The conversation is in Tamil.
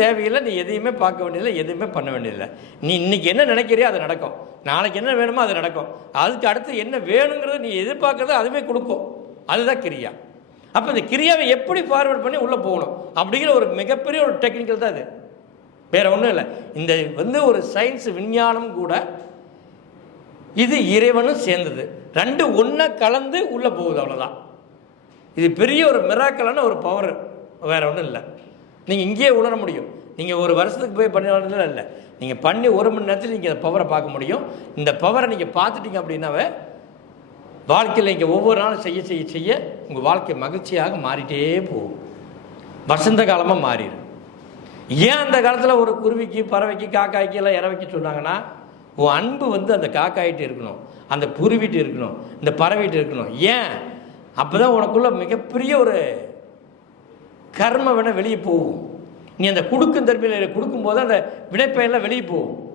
தேவையில்லை நீ எதையுமே பார்க்க வேண்டியதில்லை எதுவுமே பண்ண வேண்டியதில்லை. நீ இன்னைக்கு என்ன நினைக்கிறியோ அது நடக்கும். நாளைக்கு என்ன வேணுமோ அது நடக்கும். அதுக்கு அடுத்து என்ன வேணுங்கிறத நீ எதிர்பார்க்குறதோ அதுவே கொடுக்கும். அதுதான் கிரியா. அப்போ இந்த கிரியாவை எப்படி ஃபார்வர்ட் பண்ணி உள்ளே போகணும்? அப்படிங்கிற ஒரு மிகப்பெரிய ஒரு டெக்னிக்கல் தான் இது. வேற ஒன்றும் இல்லை. இந்த வந்து ஒரு சயின்ஸ் விஞ்ஞானம் கூட இது இறைவனும் சேர்ந்தது. ரெண்டு ஒன்றா கலந்து உள்ளே போகுது அவ்வளோதான் இது பெரிய ஒரு மிராக்கலான ஒரு பவர் வேற ஒன்றும் இல்லை. நீங்கள் இங்கேயே உணர முடியும். நீங்கள் ஒரு வருஷத்துக்கு போய் பண்ண இல்லை. நீங்கள் பண்ணி ஒரு மணி நேரத்தில் நீங்கள் இந்த பவரை பார்க்க முடியும். இந்த பவரை நீங்கள் பார்த்துட்டீங்க அப்படின்னாவே வாழ்க்கையில் நீங்கள் ஒவ்வொரு நாளும் செய்ய செய்ய செய்ய உங்கள் வாழ்க்கை மகிழ்ச்சியாக மாறிட்டே போகும். வசந்த காலமாக மாறிடும். ஏன் அந்த காலத்தில் ஒரு குருவிக்கு பறவைக்கு காக்காய்க்கு எல்லாம் இற வைக்க சொன்னாங்கன்னா உன் அன்பு வந்து அந்த காக்காயிட்டு இருக்கணும் அந்த குருவிட்டு இருக்கணும் இந்த பறவைட்டு இருக்கணும். ஏன்? அப்போ தான் உனக்குள்ள மிகப்பெரிய ஒரு கர்ம வினை வெளியே போகும். நீ அந்த கொடுக்கும் தன்மையில் கொடுக்கும்போது அந்த வினைப்பயன்லாம் வெளியே போகும்.